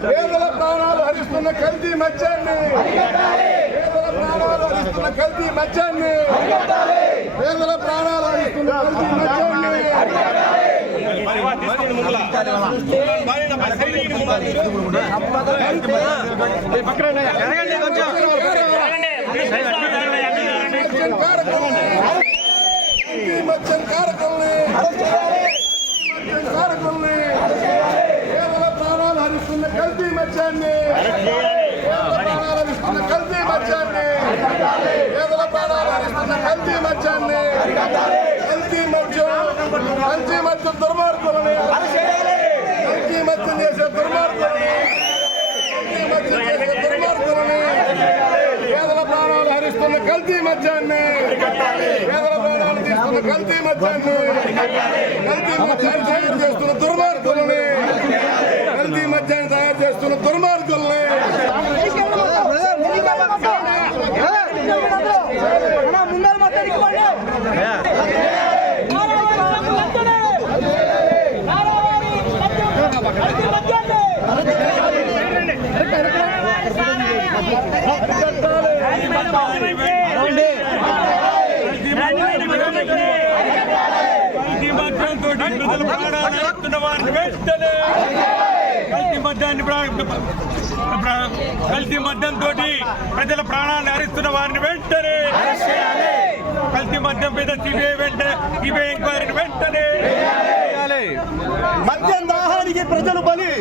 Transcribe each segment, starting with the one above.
పేదల ప్రాణాలు హరిస్తున్న కల్తీ మద్యాన్ని, పేదల ప్రాణాలు హరిస్తున్న కల్తీ మద్యాన్ని, పేదల ప్రాణాలు హరిస్తున్న కల్తీ మద్యాన్ని పేదల ప్రాణాలు హరిస్తున్న కల్తీ మద్యాన్ని, కల్తీ మద్యాన్ని, పేదల ప్రాణాలు హరిస్తున్న కల్తీ మద్యాన్ని, కల్తీ మద్యం దుర్మార్గులని, కల్తీ మద్యం చేసే దుర్మార్గులని, పేదల ప్రాణాలు హరిస్తున్న కల్తీ మద్యాన్ని, పేదల ప్రాణాలు తీస్తున్న కల్తీ మద్యాన్ని, కల్తీ మద్యాన్ని తయారు చేస్తున్న దుర్మార్గులని, కల్తీ మద్యాన్ని తయారు చేస్తున్న దుర్మార్గుల్ని కల్తీ మద్యంతో ప్రజల ప్రాణాలను హరిస్తున్న వారిని వెంటనే, కల్తీ మద్యం మీద సిబిఐ ఎంక్వైరీని వెంటనే, మద్యం దాహానికి ప్రజలు బలి,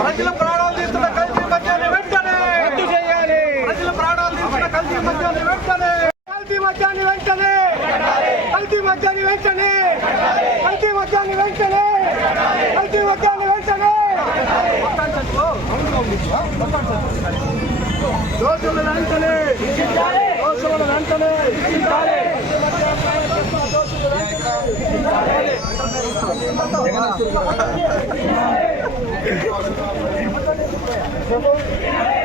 ప్రజల ప్రాణాలు తీస్తున్న కల్తీ మద్యాన్ని వెంటనే రద్దు చేయాలి, ప్రజల ప్రాణాలు తీస్తున్న కల్తీ మద్యాన్ని వెంటనే, కల్తీ మద్యాన్ని వెంటనే, కల్తీ మద్యాన్ని వెంటనే, కల్తీ మద్యాన్ని వెంటనే, కల్తీ మద్యాన్ని వెంటనే, దోషులను వెంటనే, దోషులను వెంటనే జగన్